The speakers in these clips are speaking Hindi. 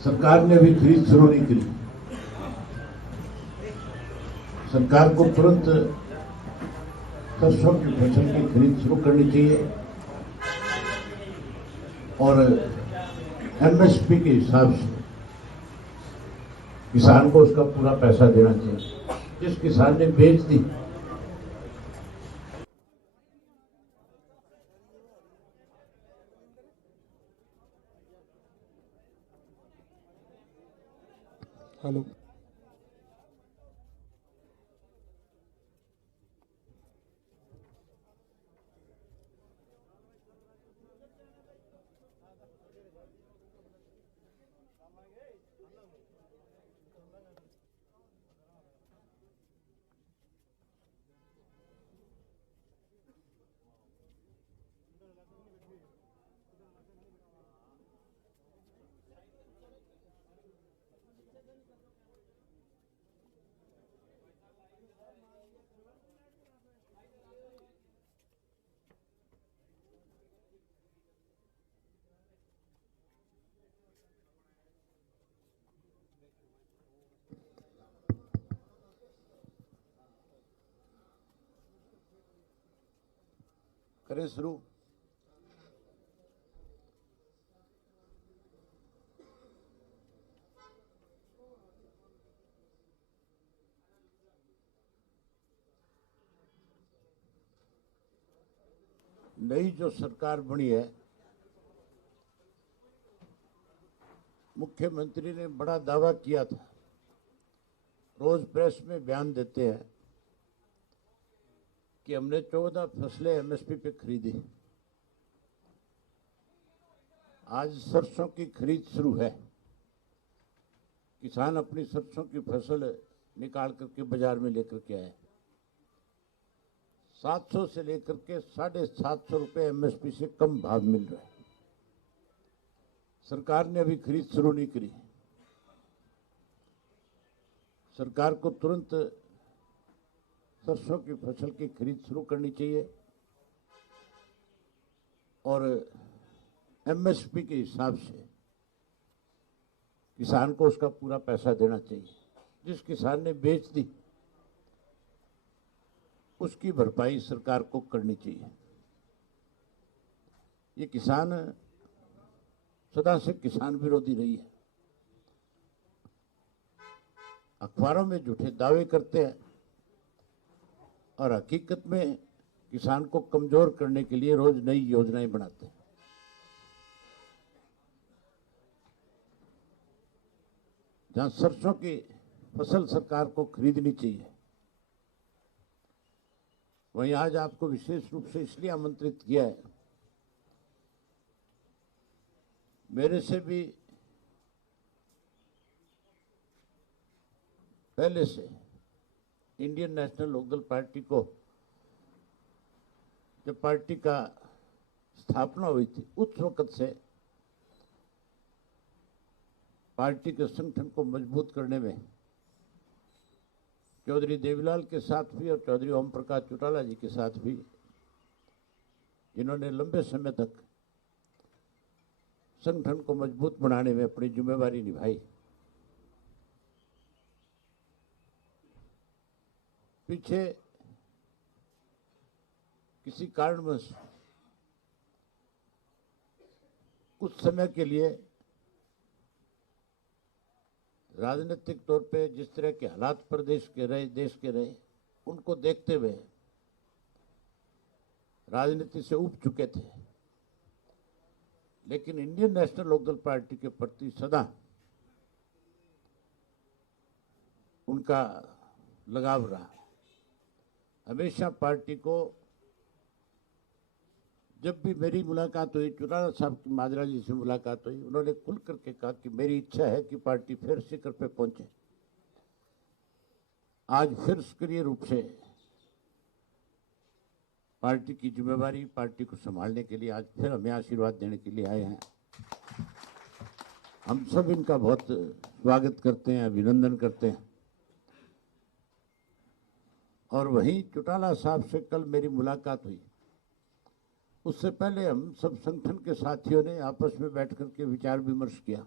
सरकार ने अभी खरीद शुरू नहीं की। सरकार को तुरंत सरसों की फसल की खरीद शुरू करनी चाहिए और एमएसपी के हिसाब से किसान को उसका पूरा पैसा देना चाहिए। जिस किसान ने बेच दी हेलो। करें शुरू। नई जो सरकार बनी है, मुख्यमंत्री ने बड़ा दावा किया था, रोज प्रेस में बयान देते हैं कि हमने 14 फसलें एमएसपी पे खरीदी। आज सरसों की खरीद शुरू है। किसान अपनी सरसों की फसल निकाल करके बाजार में लेकर के आए। 700 से लेकर के 750 रुपए एमएसपी से कम भाव मिल रहा है। सरकार ने अभी खरीद शुरू नहीं करी। सरकार को तुरंत सरसों की फसल की खरीद शुरू करनी चाहिए और एमएसपी के हिसाब से किसान को उसका पूरा पैसा देना चाहिए। जिस किसान ने बेच दी उसकी भरपाई सरकार को करनी चाहिए। ये किसान सदा से किसान विरोधी रही है। अखबारों में झूठे दावे करते हैं और हकीकत में किसान को कमजोर करने के लिए रोज नई योजनाएं बनाते हैं। जहां सरसों की फसल सरकार को खरीदनी चाहिए, वहीं आज आपको विशेष रूप से इसलिए आमंत्रित किया है, मेरे से भी पहले से इंडियन नेशनल लोकदल पार्टी को, जब पार्टी का स्थापना हुई थी, उस वक्त से पार्टी के संगठन को मजबूत करने में चौधरी देवीलाल के साथ भी और चौधरी ओम प्रकाश चौटाला जी के साथ भी, जिन्होंने लंबे समय तक संगठन को मजबूत बनाने में अपनी जिम्मेवारी निभाई, पीछे किसी कारणवश कुछ समय के लिए राजनीतिक तौर पे जिस तरह के हालात प्रदेश के रहे, देश के रहे, उनको देखते हुए राजनीति से उब चुके थे। लेकिन इंडियन नेशनल लोकदल पार्टी के प्रति सदा उनका लगाव रहा। हमेशा पार्टी को, जब भी मेरी मुलाकात हुई, चौटाला साहब की माजरा जी से मुलाकात हुई, उन्होंने खुल करके कहा कि मेरी इच्छा है कि पार्टी फिर शिखर पे पहुंचे। आज फिर सक्रिय रूप से पार्टी की जिम्मेवारी, पार्टी को संभालने के लिए आज फिर हमें आशीर्वाद देने के लिए आए हैं। हम सब इनका बहुत स्वागत करते हैं, अभिनंदन करते हैं। और वहीं चौटाला साहब से कल मेरी मुलाकात हुई। उससे पहले हम सब संगठन के साथियों ने आपस में बैठ करके विचार विमर्श किया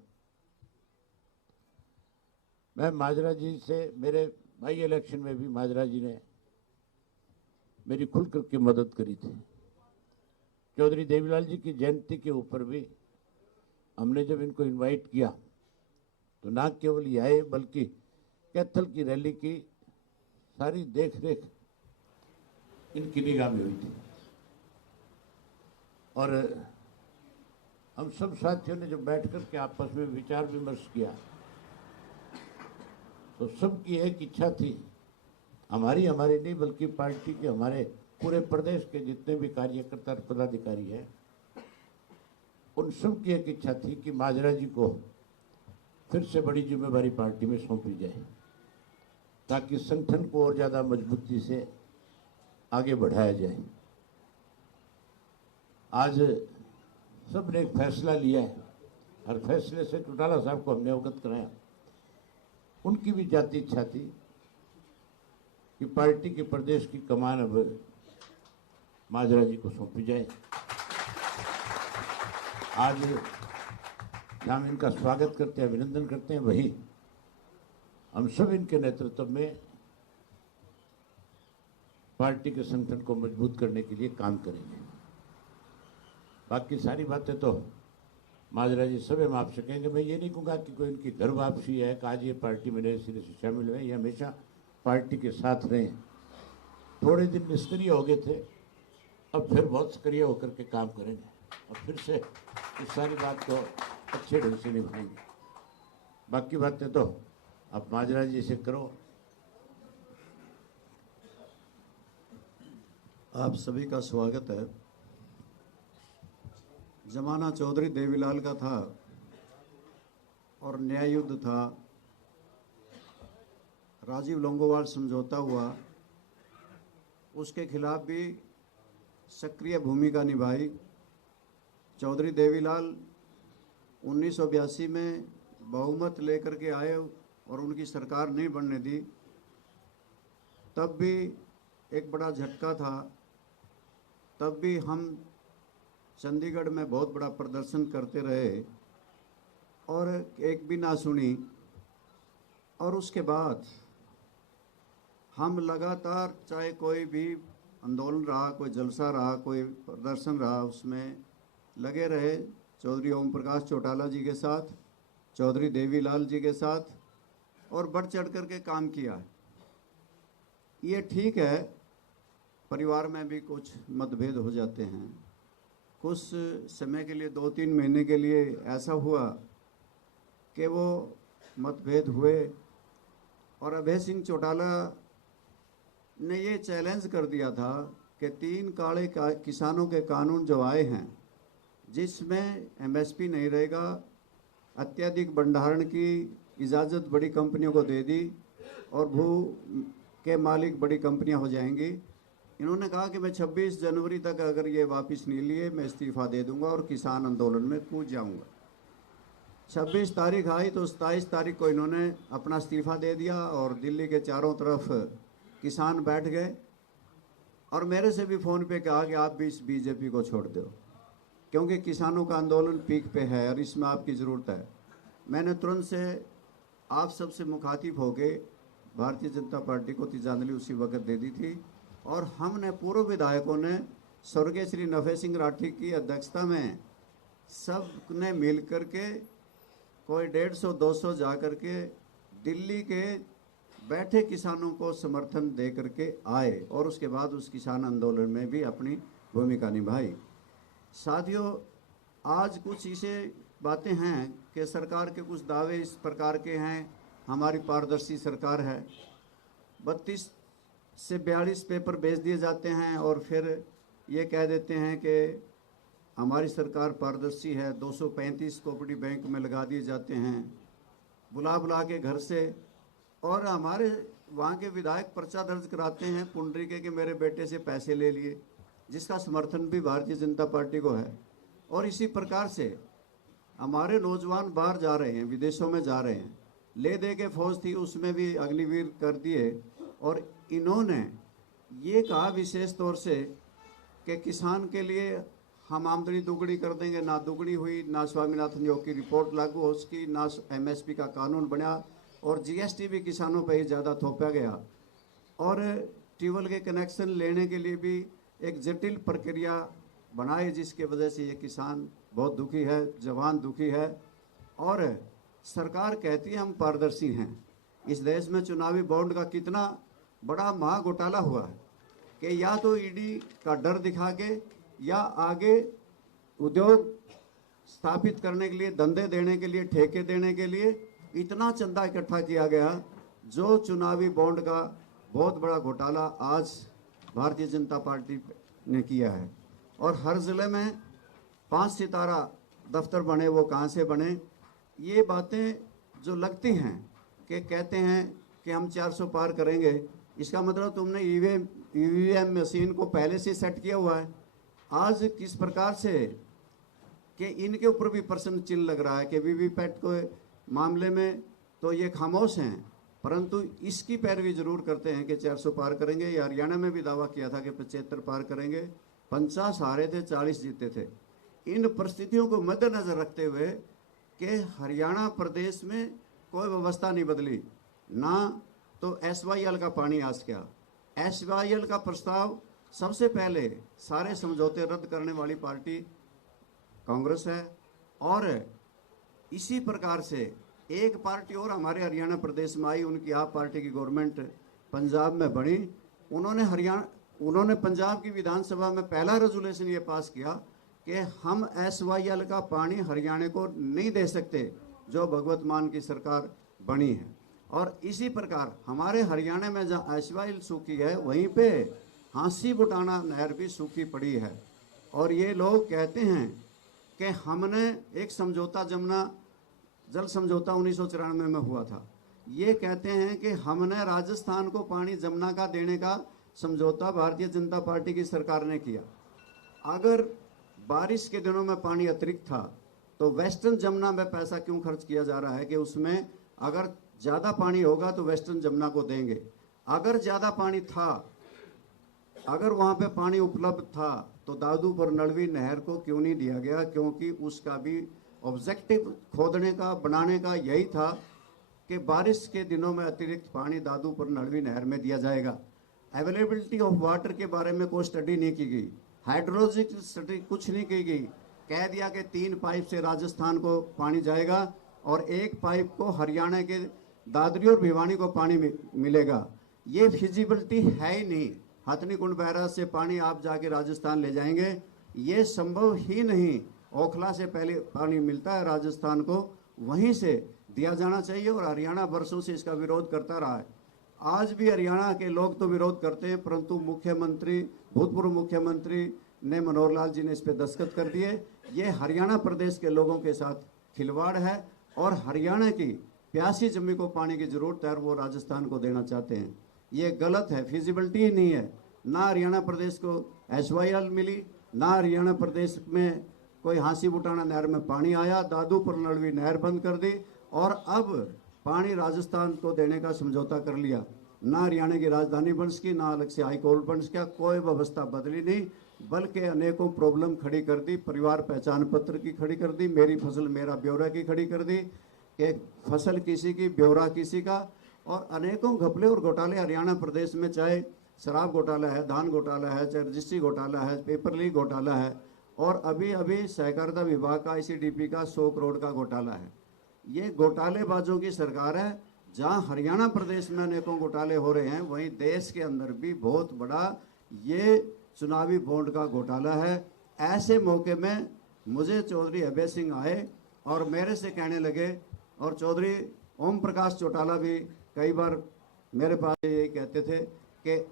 मैं माजरा जी से मेरे बाई इलेक्शन में भी माजरा जी ने मेरी खुल करके मदद करी थी। चौधरी देवीलाल जी की जयंती के ऊपर भी हमने जब इनको इनवाइट किया तो ना केवल ये आए बल्कि कैथल की रैली की सारी देख रेख इनकी निगाह में हुई थी। और हम सब साथियों ने जब बैठ कर के आपस में विचार विमर्श किया तो सबकी एक इच्छा थी, हमारी नहीं बल्कि पार्टी के हमारे पूरे प्रदेश के जितने भी कार्यकर्ता और पदाधिकारी हैं, उन सब की एक इच्छा थी कि माजरा जी को फिर से बड़ी जिम्मेवारी पार्टी में सौंपी जाए ताकि संगठन को और ज़्यादा मजबूती से आगे बढ़ाया जाए। आज सब ने एक फैसला लिया है, हर फैसले से चौटाला साहब को हमने अवगत कराया। उनकी भी जाती इच्छा थी कि पार्टी के प्रदेश की कमान अब माजरा जी को सौंपी जाए। आज हम इनका स्वागत करते हैं, अभिनंदन करते हैं, वही हम सब इनके नेतृत्व में पार्टी के संगठन को मजबूत करने के लिए काम करेंगे। बाकी सारी बातें तो माजरा जी सब हम आपसे कहेंगे। मैं ये नहीं कहूँगा कि कोई इनकी घर वापसी है कि आज ये पार्टी में नए सिरे से शामिल हुए, ये हमेशा पार्टी के साथ रहे। थोड़े दिन निष्क्रिय हो गए थे, अब फिर बहुत सक्रिय होकर के काम करेंगे और फिर से इस सारी बात को अच्छे ढंग से निभाएंगे। बाकी बातें तो आप माजरा जी से करो। आप सभी का स्वागत है। जमाना चौधरी देवीलाल का था और न्याय युद्ध था, राजीव लोंगोवाल समझौता हुआ, उसके खिलाफ भी सक्रिय भूमिका निभाई। चौधरी देवीलाल 1982 में बहुमत लेकर के आए और उनकी सरकार नहीं बनने दी, तब भी एक बड़ा झटका था। तब भी हम चंडीगढ़ में बहुत बड़ा प्रदर्शन करते रहे और एक भी ना सुनी। और उसके बाद हम लगातार, चाहे कोई भी आंदोलन रहा, कोई जलसा रहा, कोई प्रदर्शन रहा, उसमें लगे रहे। चौधरी ओम प्रकाश चौटाला जी के साथ, चौधरी देवीलाल जी के साथ, और बढ़ चढ़ कर के काम किया है। ये ठीक है, परिवार में भी कुछ मतभेद हो जाते हैं। कुछ समय के लिए, 2-3 महीने के लिए ऐसा हुआ कि वो मतभेद हुए और अभय सिंह चौटाला ने ये चैलेंज कर दिया था कि 3 काले किसानों के कानून जो आए हैं, जिसमें एमएसपी नहीं रहेगा, अत्यधिक भंडारण की इजाज़त बड़ी कंपनियों को दे दी और भू के मालिक बड़ी कंपनियां हो जाएंगी। इन्होंने कहा कि मैं 26 जनवरी तक अगर ये वापस नहीं लिए मैं इस्तीफ़ा दे दूंगा और किसान आंदोलन में कूद जाऊंगा। 26 तारीख आई तो 27 तारीख को इन्होंने अपना इस्तीफ़ा दे दिया और दिल्ली के चारों तरफ किसान बैठ गए और मेरे से भी फ़ोन पे कहा कि आप भी इस बीजेपी को छोड़ दो, क्योंकि किसानों का आंदोलन पीक पे है और इसमें आपकी ज़रूरत है। मैंने तुरंत से आप सबसे मुखातिब होके भारतीय जनता पार्टी को तिरंजलि उसी वक्त दे दी थी और हमने पूर्व विधायकों ने स्वर्गीय श्री नफे सिंह राठी की अध्यक्षता में सब ने मिल कर के कोई 150-200 जा कर के दिल्ली के बैठे किसानों को समर्थन दे करके आए और उसके बाद उस किसान आंदोलन में भी अपनी भूमिका निभाई। साथियों, आज कुछ ऐसे बातें हैं कि सरकार के कुछ दावे इस प्रकार के हैं, हमारी पारदर्शी सरकार है, 32 से 42 पेपर भेज दिए जाते हैं और फिर ये कह देते हैं कि हमारी सरकार पारदर्शी है। 235 कोऑपरेटिव बैंक में लगा दिए जाते हैं बुला बुला के घर से, और हमारे वहाँ के विधायक पर्चा दर्ज कराते हैं पुंडरीके के मेरे बेटे से पैसे ले लिए, जिसका समर्थन भी भारतीय जनता पार्टी को है। और इसी प्रकार से हमारे नौजवान बाहर जा रहे हैं, विदेशों में जा रहे हैं, ले दे के फौज थी उसमें भी अग्निवीर कर दिए। और इन्होंने ये कहा विशेष तौर से कि किसान के लिए हम आमदनी दुगनी कर देंगे। ना दुगनी हुई, ना स्वामीनाथन योग की रिपोर्ट लागू हो सकी, ना एमएसपी का कानून बना। और जीएसटी भी किसानों पर ही ज़्यादा थोपा गया और ट्यूबवेल के कनेक्शन लेने के लिए भी एक जटिल प्रक्रिया बनाई, जिसके वजह से ये किसान बहुत दुखी है, जवान दुखी है। और सरकार कहती है हम पारदर्शी हैं। इस देश में चुनावी बॉन्ड का कितना बड़ा महा घोटाला हुआ है कि या तो ईडी का डर दिखा के या आगे उद्योग स्थापित करने के लिए, धंधे देने के लिए, ठेके देने के लिए इतना चंदा इकट्ठा किया गया, जो चुनावी बॉन्ड का बहुत बड़ा घोटाला आज भारतीय जनता पार्टी ने किया है। और हर ज़िले में 5 सितारा दफ्तर बने, वो कहाँ से बने? ये बातें जो लगती हैं कि कहते हैं कि हम 400 पार करेंगे, इसका मतलब तुमने ईवीएम मशीन को पहले से सेट किया हुआ है। आज किस प्रकार से कि इनके ऊपर भी प्रश्न चिन्ह लग रहा है कि वीवीपैट के मामले में तो ये खामोश हैं, परंतु इसकी पैरवी जरूर करते हैं कि 400 पार करेंगे। या हरियाणा में भी दावा किया था कि 75 पार करेंगे, 50 हारे थे, 40 जीते थे। इन परिस्थितियों को मद्देनजर रखते हुए कि हरियाणा प्रदेश में कोई व्यवस्था नहीं बदली, ना तो एसवाईएल का पानी आज क्या। एसवाईएल का प्रस्ताव सबसे पहले सारे समझौते रद्द करने वाली पार्टी कांग्रेस है। और इसी प्रकार से एक पार्टी और हमारे हरियाणा प्रदेश में आई, उनकी आप पार्टी की गवर्नमेंट पंजाब में बनी। उन्होंने पंजाब की विधानसभा में पहला रेजोल्यूशन ये पास किया कि हम एसवाईएल का पानी हरियाणा को नहीं दे सकते, जो भगवत मान की सरकार बनी है। और इसी प्रकार हमारे हरियाणा में जहाँ एसवाईएल सूखी है, वहीं पे हांसी बुटाना नहर भी सूखी पड़ी है। और ये लोग कहते हैं कि हमने एक समझौता, जमुना जल समझौता 1994 में हुआ था। ये कहते हैं कि हमने राजस्थान को पानी जमुना का देने का समझौता भारतीय जनता पार्टी की सरकार ने किया। अगर बारिश के दिनों में पानी अतिरिक्त था तो वेस्टर्न जमुना में पैसा क्यों खर्च किया जा रहा है कि उसमें अगर ज़्यादा पानी होगा तो वेस्टर्न जमुना को देंगे। अगर ज़्यादा पानी था, अगर वहाँ पे पानी उपलब्ध था, तो दादूपुर नलवी नहर को क्यों नहीं दिया गया? क्योंकि उसका भी ऑब्जेक्टिव खोदने का, बनाने का यही था कि बारिश के दिनों में अतिरिक्त पानी दादूपुर नलवी नहर में दिया जाएगा। अवेलेबिलिटी ऑफ वाटर के बारे में कोई स्टडी नहीं की गई, हाइड्रोलॉजिकल स्टडी कुछ नहीं की गई। कह दिया कि 3 पाइप से राजस्थान को पानी जाएगा और 1 पाइप को हरियाणा के दादरी और भिवानी को पानी मिलेगा। ये फिजिबिलिटी है ही नहीं। हथनी कुंड बैराज से पानी आप जाके राजस्थान ले जाएंगे, ये संभव ही नहीं। ओखला से पहले पानी मिलता है राजस्थान को, वहीं से दिया जाना चाहिए। और हरियाणा वर्षों से इसका विरोध करता रहा है। आज भी हरियाणा के लोग तो विरोध करते हैं, परंतु मुख्यमंत्री, भूतपूर्व मुख्यमंत्री ने, मनोहर लाल जी ने इस पर दस्तखत कर दिए। ये हरियाणा प्रदेश के लोगों के साथ खिलवाड़ है और हरियाणा की प्यासी जमीन को पानी की जरूरत है और वो राजस्थान को देना चाहते हैं। ये गलत है, फिजिबिलिटी ही नहीं है। ना हरियाणा प्रदेश को एसवाईएल मिली, ना हरियाणा प्रदेश में कोई हांसी बुटाना नहर में पानी आया। दादूपुर नलवी नहर बंद कर दी और अब पानी राजस्थान को देने का समझौता कर लिया। ना हरियाणा की राजधानी बन सकी, ना अलग से हाई कोर्ट बन सका, कोई व्यवस्था बदली नहीं, बल्कि अनेकों प्रॉब्लम खड़ी कर दी। परिवार पहचान पत्र की खड़ी कर दी, मेरी फसल मेरा ब्यौरा की खड़ी कर दी, कि फसल किसी की, ब्यौरा किसी का। और अनेकों घपले और घोटाले हरियाणा प्रदेश में, चाहे शराब घोटाला है, धान घोटाला है, चाहे रजिस्ट्री घोटाला है, पेपर लीक घोटाला है, और अभी अभी सहकारिता विभाग का ICDP का 100 करोड़ का घोटाला है। ये घोटालेबाजों की सरकार है। जहां हरियाणा प्रदेश में अनेकों घोटाले हो रहे हैं, वहीं देश के अंदर भी बहुत बड़ा ये चुनावी बॉन्ड का घोटाला है। ऐसे मौके में मुझे चौधरी अभय सिंह आए और मेरे से कहने लगे, और चौधरी ओम प्रकाश चौटाला भी कई बार मेरे पास ये कहते थे कि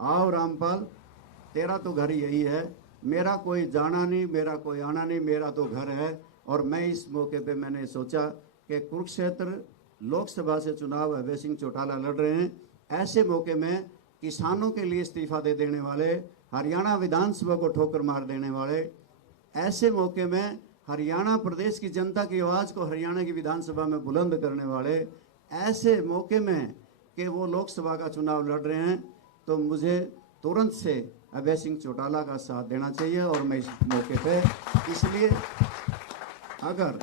आओ रामपाल, तेरा तो घर यही है, मेरा कोई जाना नहीं, मेरा कोई आना नहीं, मेरा तो घर है। और मैं इस मौके पे मैंने सोचा कि कुरुक्षेत्र लोकसभा से चुनाव अभय सिंह चौटाला लड़ रहे हैं। ऐसे मौके में किसानों के लिए इस्तीफा दे देने वाले, हरियाणा विधानसभा को ठोकर मार देने वाले, ऐसे मौके में हरियाणा प्रदेश की जनता की आवाज़ को हरियाणा की विधानसभा में बुलंद करने वाले, ऐसे मौके में कि वो लोकसभा का चुनाव लड़ रहे हैं, तो मुझे तुरंत से अभय सिंह चौटाला का साथ देना चाहिए। और मैं इस मौके पे, इसलिए अगर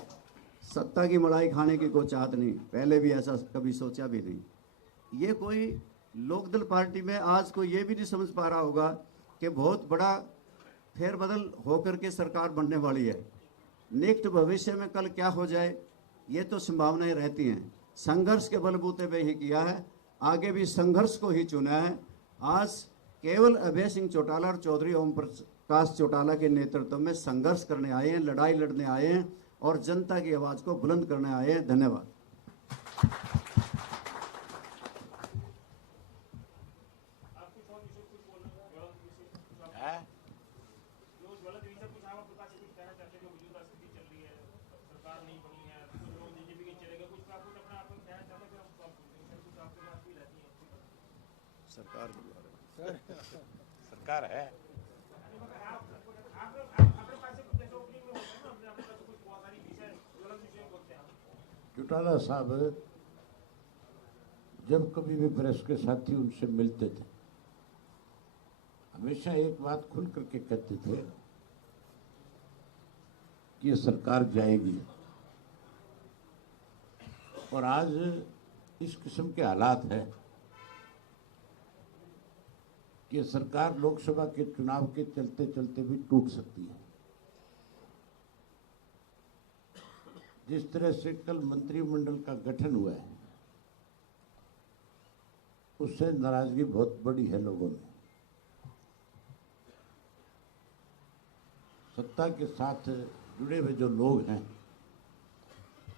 सत्ता की मलाई खाने की कोई चाहत नहीं, पहले भी ऐसा कभी सोचा भी नहीं। ये कोई लोकदल पार्टी में आज कोई ये भी नहीं समझ पा रहा होगा कि बहुत बड़ा फेरबदल होकर के सरकार बनने वाली है। नेक्स्ट भविष्य में कल क्या हो जाए ये तो संभावनाएं रहती हैं। संघर्ष के बलबूते पे ही किया है, आगे भी संघर्ष को ही चुना है। आज केवल अभय सिंह चौटाला और चौधरी ओम प्रकाश चौटाला के नेतृत्व में संघर्ष करने आए हैं, लड़ाई लड़ने आए हैं और जनता की आवाज को बुलंद करने आए हैं। धन्यवाद। सरकार के बारे में सरकार है। चौटाला साहब जब कभी भी प्रेस के साथी उनसे मिलते थे, हमेशा एक बात खुल करके कहते थे कि ये सरकार जाएगी। और आज इस किस्म के हालात हैं कि सरकार लोकसभा के चुनाव के चलते चलते भी टूट सकती है। जिस तरह से कल मंत्रिमंडल का गठन हुआ है, उससे नाराजगी बहुत बड़ी है लोगों में। सत्ता के साथ जुड़े हुए जो लोग हैं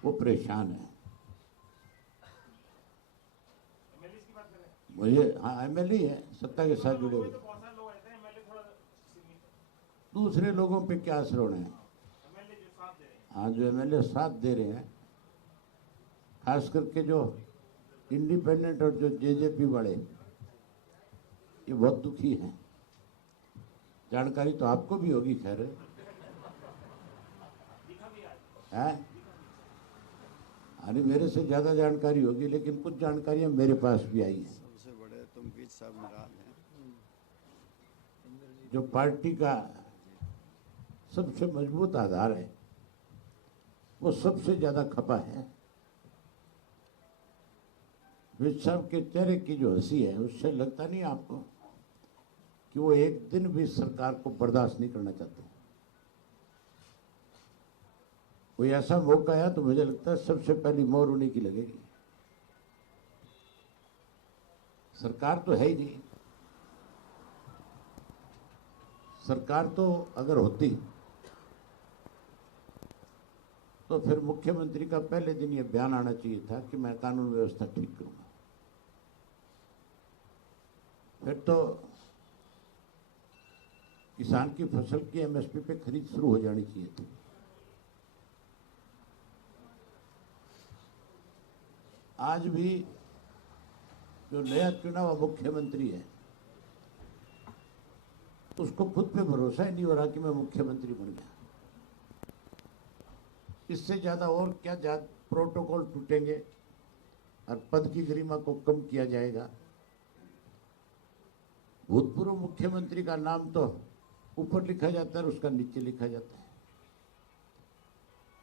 वो परेशान हैं। मुझे हाँ एमएलए है, सत्ता के साथ जुड़े हुए। दूसरे लोगों पे क्या असर होना है? हाँ, जो एमएलए साथ दे रहे हैं, खास करके जो इंडिपेंडेंट और जो जेजेपी वाले, ये बहुत दुखी हैं। जानकारी तो आपको भी होगी खैर है, अरे मेरे से ज्यादा जानकारी होगी, लेकिन कुछ जानकारियां मेरे पास भी आई हैं। सबसे बड़े तुम बीच साहब नाराज हैं। जो पार्टी का सबसे मजबूत आधार है, वो सबसे ज्यादा खपा है। विज साहब के चेहरे की जो हंसी है, उससे लगता नहीं आपको कि वो एक दिन भी सरकार को बर्दाश्त नहीं करना चाहते। कोई ऐसा मौका आया तो मुझे लगता है सबसे पहली मोहर उन्हीं की लगेगी। सरकार तो है ही नहीं। सरकार तो अगर होती तो फिर मुख्यमंत्री का पहले दिन ये बयान आना चाहिए था कि मैं कानून व्यवस्था ठीक करूंगा। फिर तो किसान की फसल की एमएसपी पे खरीद शुरू हो जानी चाहिए थी। आज भी जो नया चुना हुआ मुख्यमंत्री है, उसको खुद पे भरोसा ही नहीं हो रहा कि मैं मुख्यमंत्री बन गया। इससे ज्यादा और क्या प्रोटोकॉल टूटेंगे और पद की गरिमा को कम किया जाएगा। भूतपूर्व मुख्यमंत्री का नाम तो ऊपर लिखा जाता है और उसका नीचे लिखा जाता है।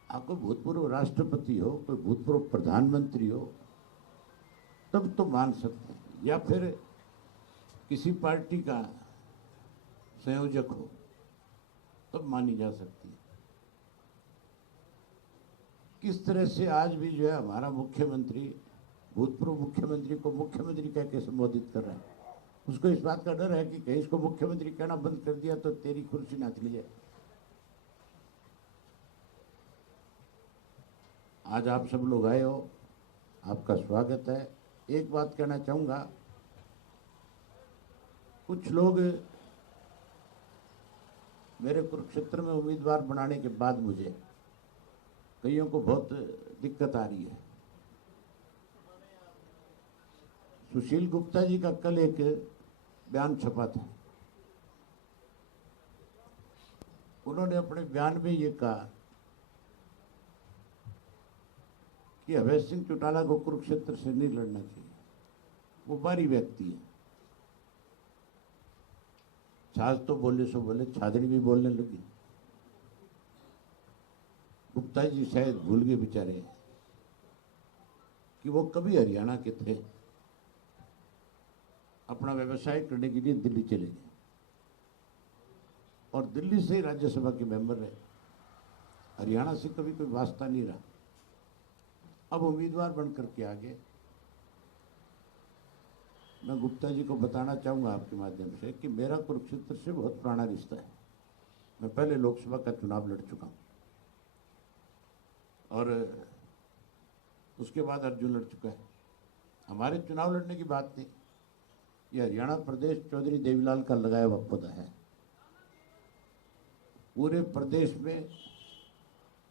आप कोई भूतपूर्व राष्ट्रपति हो, कोई भूतपूर्व प्रधानमंत्री हो, तब तो मान सकते हैं, या फिर किसी पार्टी का संयोजक हो तब मानी जा सकती है। किस तरह से आज भी जो है हमारा मुख्यमंत्री भूतपूर्व मुख्यमंत्री को मुख्यमंत्री कह के संबोधित कर रहा है। उसको इस बात का डर है कि कहीं इसको मुख्यमंत्री कहना बंद कर दिया तो तेरी कुर्सी ना चली जाए। आज आप सब लोग आए हो, आपका स्वागत है। एक बात कहना चाहूंगा, कुछ लोग मेरे कुरुक्षेत्र में उम्मीदवार बनाने के बाद मुझे कईयों को बहुत दिक्कत आ रही है। सुशील गुप्ता जी का कल एक बयान छपा था। उन्होंने अपने बयान में ये कहा कि अभय सिंह चौटाला को कुरुक्षेत्र से नहीं लड़ना चाहिए। वो बारी व्यक्ति है। छाछ तो बोले सो बोले, छादड़ी भी बोलने लगी। गुप्ता जी शायद भूल गए बेचारे कि वो कभी हरियाणा के थे। अपना व्यवसाय करने के लिए दिल्ली चले गए और दिल्ली से राज्यसभा के मेंबर रहे। हरियाणा से कभी कोई वास्ता नहीं रहा। अब उम्मीदवार बनकर के आगे मैं गुप्ता जी को बताना चाहूँगा आपके माध्यम से कि मेरा कुरुक्षेत्र से बहुत पुराना रिश्ता है। मैं पहले लोकसभा का चुनाव लड़ चुका हूँ और उसके बाद अर्जुन लड़ चुका है। हमारे चुनाव लड़ने की बात नहीं, ये हरियाणा प्रदेश चौधरी देवीलाल का लगाया हुआ पौधा है। पूरे प्रदेश में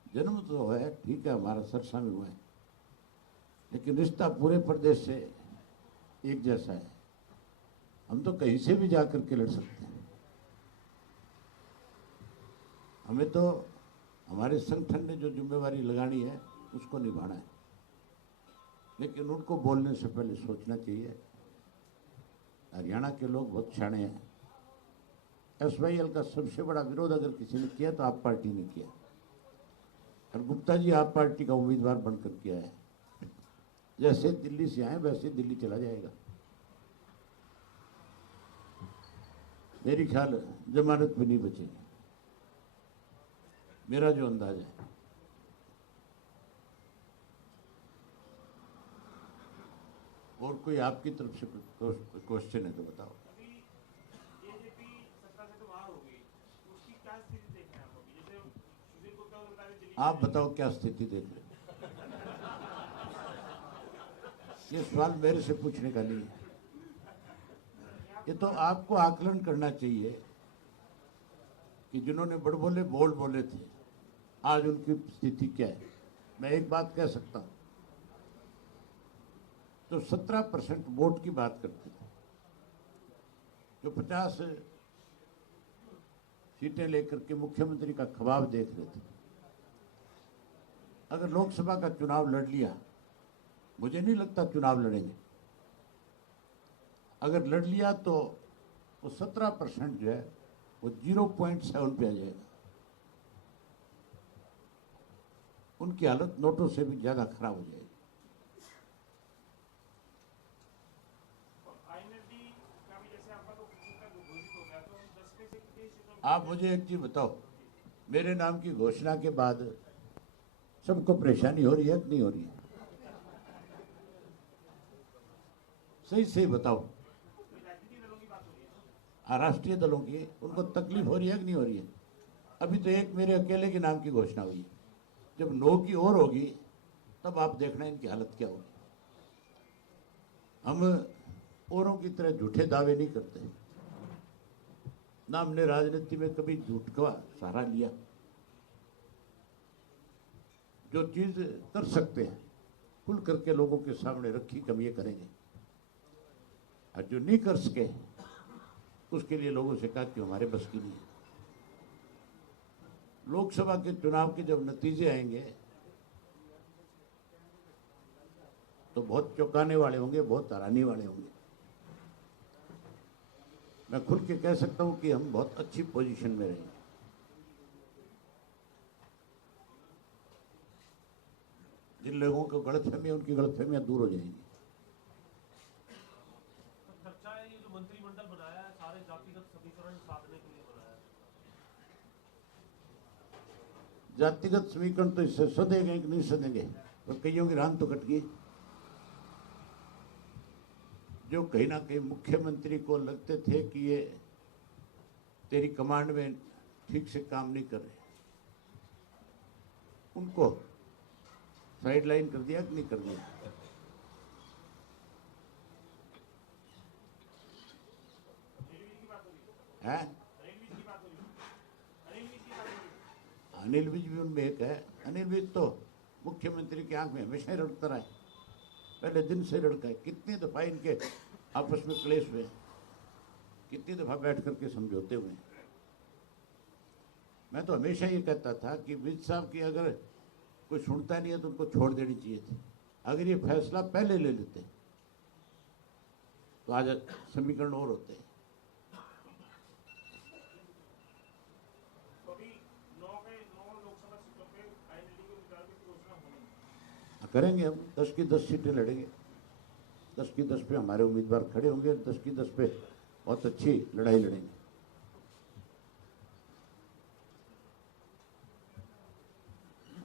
जन्म तो है, ठीक है, हमारा सरसा में हुआ है, लेकिन रिश्ता पूरे प्रदेश से एक जैसा है। हम तो कहीं से भी जाकर के लड़ सकते हैं। हमें तो हमारे संगठन ने जो जिम्मेवारी लगानी है उसको निभाना है, लेकिन उनको बोलने से पहले सोचना चाहिए। हरियाणा के लोग बहुत शाणे हैं। SYL का सबसे बड़ा विरोध अगर किसी ने किया तो आप पार्टी ने किया, और गुप्ता जी आप पार्टी का उम्मीदवार बनकर किया है। जैसे दिल्ली से आए वैसे दिल्ली चला जाएगा। मेरी ख्याल जमानत भी नहीं बचेगी, मेरा जो अंदाज है। और कोई आपकी तरफ से क्वेश्चन है तो बताओ। आप बताओ क्या स्थिति देख रहे हो? ये सवाल मेरे से पूछने का नहीं है। ये तो आपको आकलन करना चाहिए कि जिन्होंने बड़बोले बोल बोले थे आज उनकी स्थिति क्या है। मैं एक बात कह सकता हूं, तो 17% वोट की बात करते थे, जो 50 सीटें लेकर के मुख्यमंत्री का ख्वाब देख रहे थे, अगर लोकसभा का चुनाव लड़ लिया, मुझे नहीं लगता चुनाव लड़ेंगे। अगर लड़ लिया तो वो 17% जो है वो 0.7 पे आ जाएगा। उनकी हालत नोटों से भी ज्यादा खराब हो जाएगी। आप मुझे एक चीज बताओ, मेरे नाम की घोषणा के बाद सबको परेशानी हो रही है कि नहीं हो रही है? सही सही बताओ। राष्ट्रीय दलों की उनको तकलीफ हो रही है कि नहीं हो रही है? अभी तो एक मेरे अकेले के नाम की घोषणा हुई है। जब 9 की और होगी तब आप देखना इनकी हालत क्या होगी। हम औरों की तरह झूठे दावे नहीं करते, ना हमने राजनीति में कभी झूठ का सहारा लिया। जो चीज कर सकते हैं खुल करके लोगों के सामने रखी, कम ये करेंगे, और जो नहीं कर सके उसके लिए लोगों से कहा कि हमारे बस की नहीं है। लोकसभा के चुनाव के जब नतीजे आएंगे तो बहुत चौंकाने वाले होंगे, बहुत हैरानी वाले होंगे। मैं खुल के कह सकता हूं कि हम बहुत अच्छी पोजीशन में रहेंगे। जिन लोगों को गलतफहमी है उनकी गलतफहमियां दूर हो जाएंगी। मंत्रिमंडल बनाया है सारे जातिगत समीकरण साधने के लिए बनाया है। जातिगत समीकरण तो इससे सदेंगे कि नहीं सदेंगे, और कईयों की रान तो कट गई। जो कहीं ना कहीं मुख्यमंत्री को लगते थे कि ये तेरी कमांड में ठीक से काम नहीं कर रहे, उनको साइडलाइन कर दिया कि नहीं कर दिया? है अनिल विज भी उनमें एक है। अनिल विज तो मुख्यमंत्री की आंख में हमेशा ही रड़ता रहा है, पहले दिन से लड़का है। कितनी दफा इनके आपस में क्लेश हुए, कितनी दफा बैठ करके समझौते हुए। मैं तो हमेशा ये कहता था कि विज साहब की अगर कोई सुनता नहीं है तो उनको छोड़ देनी चाहिए थी। अगर ये फैसला पहले ले लेते तो आज समीकरण और होते हैं। करेंगे हम। 10 की 10 सीटें लड़ेंगे। 10 की 10 पे हमारे उम्मीदवार खड़े होंगे। 10 की 10 पे बहुत अच्छी लड़ाई लड़ेंगे।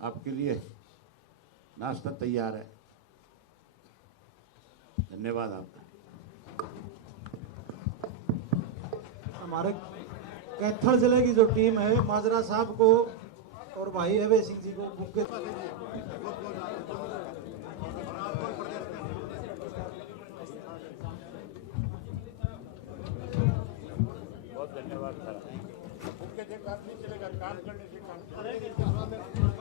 आपके लिए नाश्ता तैयार है। धन्यवाद आपका। हमारे कैथल जिले की जो टीम है माजरा साहब को और भाई अभय सिंह जी को बुके बहुत धन्यवाद सर। बुके से काम नहीं चलेगा, काम करने से काम चलेगा।